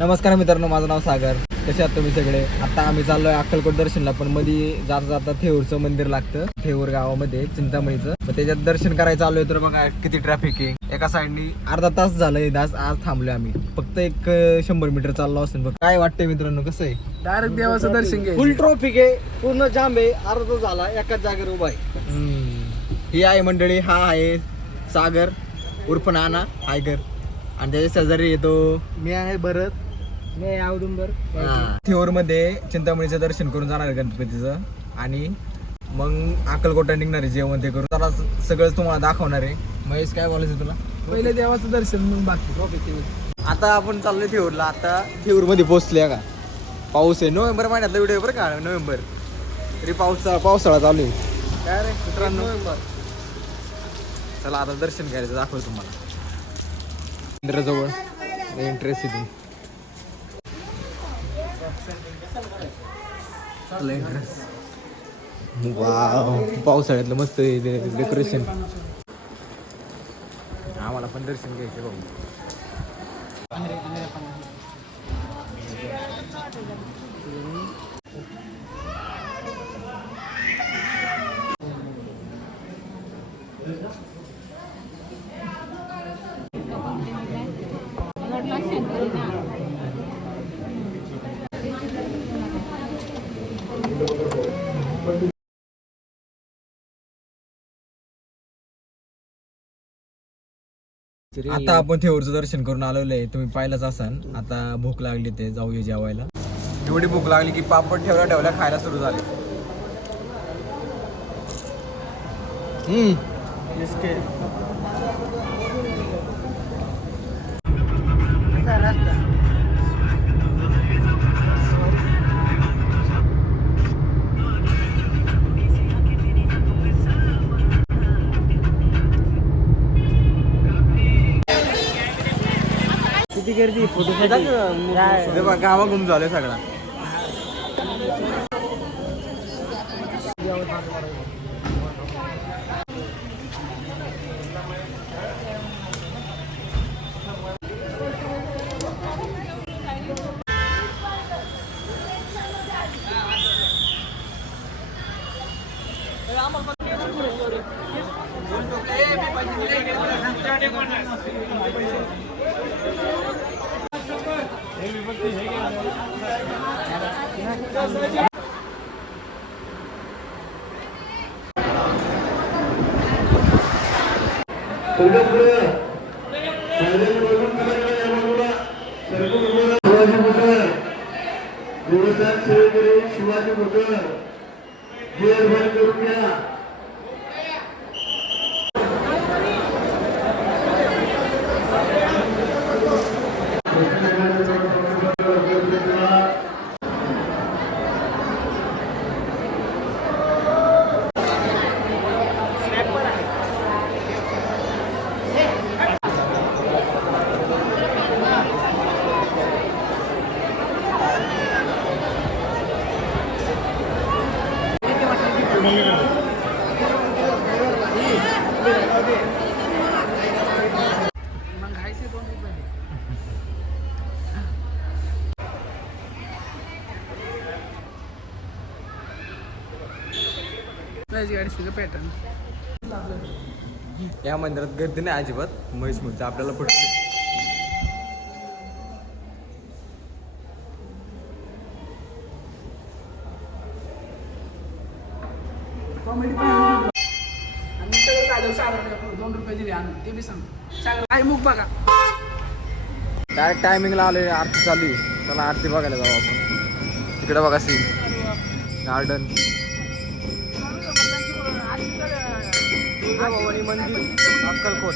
नमस्कार मित्रांनो, माझं नाव सागर. कसे आहात तुम्ही सगळे? आता आम्ही चाललोय अक्कलकोट दर्शनला, पण मध्ये जाता जाता थेऊरचं मंदिर लागतं, थेऊर गावामध्ये चिंतामणीचं. मग त्याच्यात दर्शन करायचं आलोय तर बघा किती ट्रॅफिक आहे. एका साईडनी अर्धा तास झालंय, आज थांबलोय आम्ही. फक्त एक 100 मीटर चाललो असेल. बघ काय वाटतंय मित्रांनो, कसं आहे? डायरेक्ट देवाचं दर्शन घ्यायचं. फुल ट्रॉफिक आहे, पूर्ण जाम आहे. अर्धा तास झाला एकाच जागेवर उभा आहे. ही आहे मंडळी. हा आहे सागर उर्फ नाना हायगर, आणि त्याच्या शेजारी येतो मी आहे भरत, मी आहे औदुंबर. थेऊर मध्ये चिंतामणीचं दर्शन करून जाणार आहे गणपतीचं, आणि मग अक्कलकोटला निघणार आहे जेवण ते करून. त्याला सगळं तुम्हाला दाखवणार आहे. महेश, काय बोलायचं तुला? पहिले देवाचं दर्शन, मग बाकी. आता आपण चाललोय थेऊरला. आता थेऊर मध्ये पोहोचले का? पाऊस आहे. नोव्हेंबर महिन्यातला व्हिडिओ बरं का, नोव्हेंबर तरी पावसाळा चालू आहे. काय रे मित्रांनो, चला आता दर्शन घ्यायचं, दाखवतो तुम्हाला मंदिराजवळ एंट्रेस इथून. वाव, पावसाळ्यातलं मस्त डेकोरेशन. आम्हाला पण दर्शन घ्यायचं बघू. आता आपण थेऊरचं दर्शन करून आलेलो आहे, तुम्ही पाहिलंच असाल. आता भूक लागली, ते जाऊया जेवायला. एवढी भूक लागली की पापड ठेवल्या खायला सुरू झाले. किती गर्दी फोटोसाठी. गावा घुम झाले सगळा. शिवाजी भोकर करून घ्या. या मंदिरात गर्दी नाही अजिबात. म्हैस म्हणते आपल्याला पडते. ₹2 दिले ते बी सांग. काय मुख बघा, डायरेक्ट टायमिंगला आले. आरती चालू आहे, चला आरती बघायला जाऊ आपण. तिकडे बघा सीन गार्डन, तुळजाभवानी मंदिर अक्कलकोट.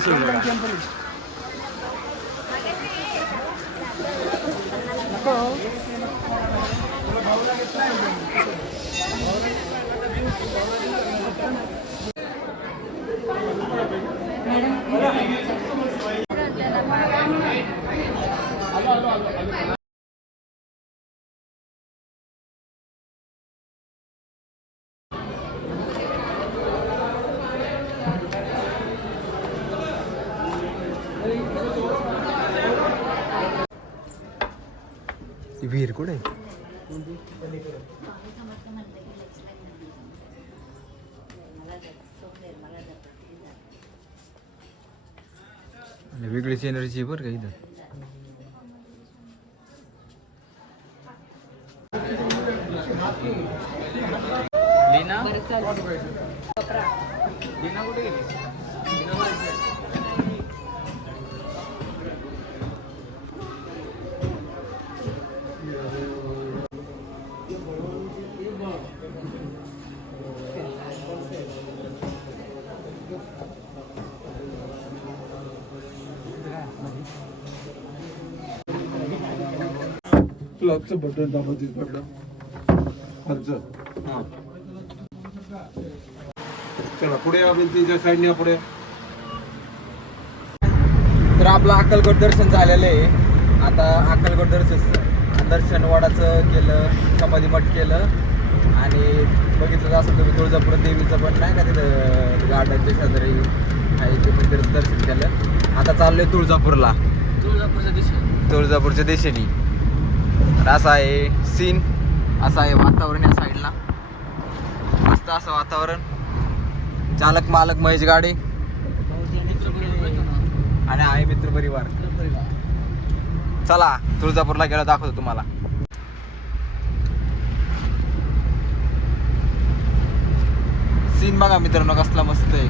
टेम्पल ती विहीर कुठे वेगळीच एनर्जी बरं का इथं. लीना लीना कुठे गेली? क्लबचं बटन दाबा तिकडलं खालचं चला पुढे आपण तिच्या साईडने पुढे. तर आपलं अक्कलकोट दर्शन झालेलं आहे. आता अक्कलकोट दर्शन वडाचं केलं, समाधी मठ केलं आणि बघितलं असं तुम्ही तुळजापूर देवीचं पण नाही का तिथं गार्डनच्या शेजारी आहे ते मंदिराचं दर्शन केलं. आता चाललोय तुळजापूरला, तुळजापूरच्या दिशेने. असं आहे सीन, असं आहे वातावरण या साईडला, मस्त असं वातावरण. चालक मालक महेश गाडी आणि आहे मित्र परिवार. चला तुळजापूरला गेला दाखवतो तुम्हाला. सीन बघा मित्रांनो कसला मस्त आहे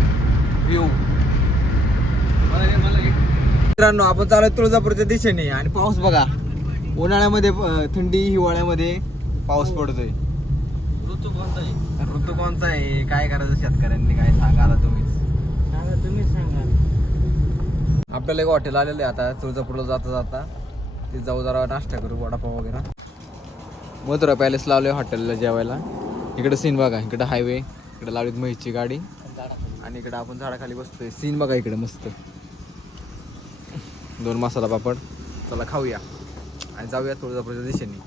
व्ह्यू. मित्रांनो आपण चालू तुळजापूरच्या दिशेने आणि पाऊस बघा. उन्हाळ्यामध्ये थंडी, हिवाळ्यामध्ये पाऊस पडतोय. ऋतू कोणता आहे? काय करायचं शेतकऱ्यांनी, काय सांगा आता तुम्हीच सांगा. आपल्याला एक हॉटेल आलेलं आहे आता तुळजापूरला जाता जाता. ते जाऊ जरा नाश्ता करू, वडापाव वगैरे. मथुरा पॅलेस लावले हॉटेलला जेवायला. इकडे सीन बघा, इकडे हायवे, इकडे लावलीत म्हैसची गाडी आणि इकडे आपण झाडाखाली बसतोय. सीन बघा इकडे मस्त. 2 मसाला पापड. चला खाऊया आणि जाऊया तुळजापूरच्या दिशेने.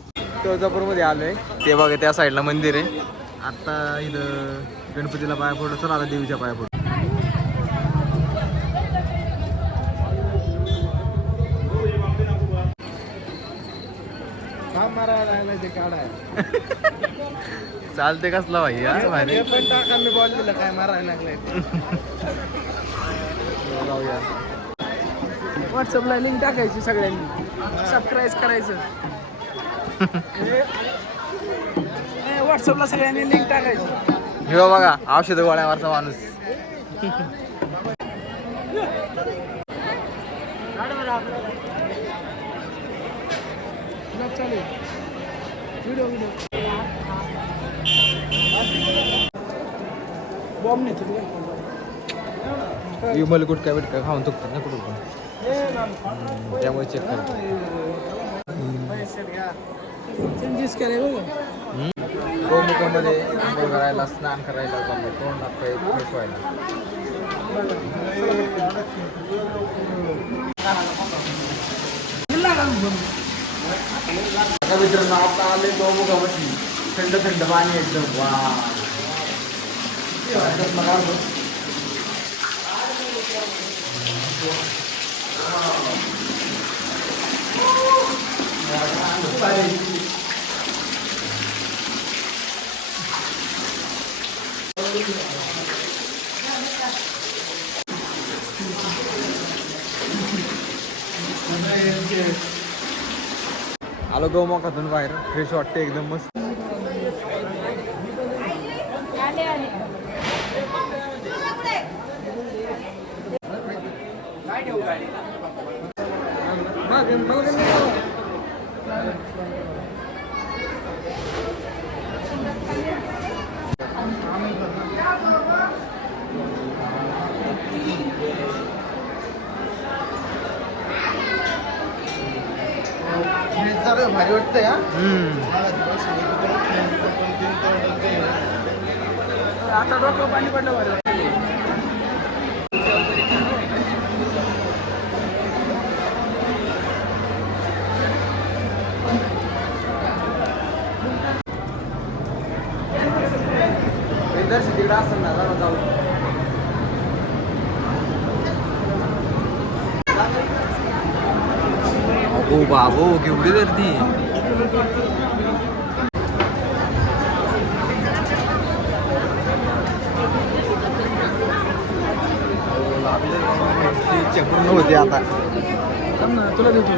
तुळजापूरमध्ये आलोय, ते बघा त्या साईडला मंदिर आहे. आता इथं गणपतीला पाया पडतो. चला आता देवीच्या पाया पडतो. मारायला ते काढाय चालते कसला भाई भारी. पण टाका, मी बॉल दिला काय मारायला लागलाय. जाऊया. व्हॉट्सअपला लिंक टाकायची सगळ्यांनी, सबस्क्राईब करायचं. व्हॉट्सअपला सगळ्यांनी लिंक टाकायची. हे बघा औषध गोळ्यावरचा माणूस. चालेल व्हिडिओ बॉम्ब नाही तुला विमल गुटका बिटका खाऊन चुकतात ना कुठं, त्यामुळे चेक करतो. चेंजेस केले बघा. गोमुखामध्ये आंघोळ करायला, स्नान करायला, तोंड हात पाय फ्रेश व्हायला. आता मित्रांनो आता आले गोमुखामध्ये. थंड थंड पाणी एकदम. वा आलो गोमुखातून बाहेर. फ्रेश वाटते एकदम मस्त. भारी वाटतंय हा आता डोकं पाणी पडलं भारी वाटतं. दर्शन तिकडे असेल ना जरा जाऊ. अगो बाबो केवढी गर्दी. पूर्ण होते आता. थांब ना तुला देतो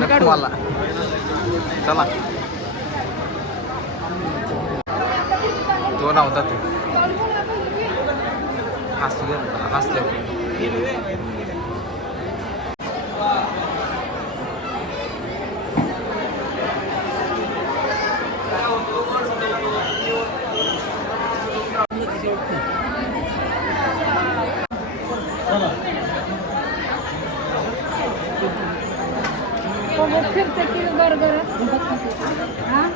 नको मला. चला तो नव्हता तू हसले. फिरते की बर्गर हां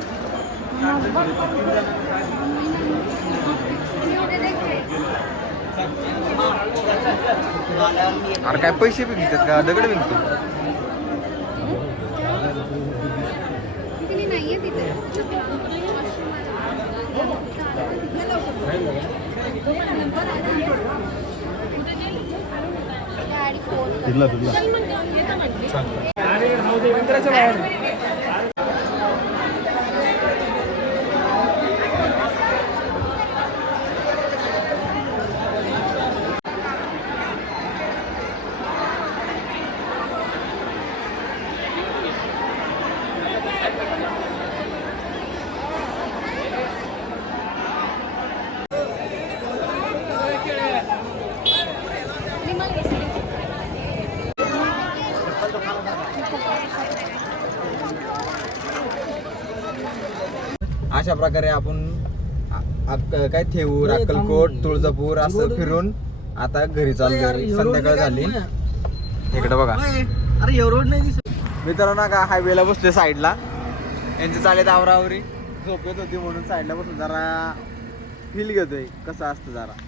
अरे काय पैसे विकतात का दगड विकतो. नाहीये तिथे मंदिराच्या बाहेर अशा प्रकारे आपण काय थेऊर, अक्कलकोट, तुळजापूर असं फिरून आता घरी चाललोय. संध्याकाळ झाली. इकडे बघा अरे एवढं नाही दिसत. मित्रांनो का हायवेला बसले साईडला. यांचे चालेत आवरावरी. झोप येत होती म्हणून साईडला बसून जरा फील घेतोय कसं असतं जरा.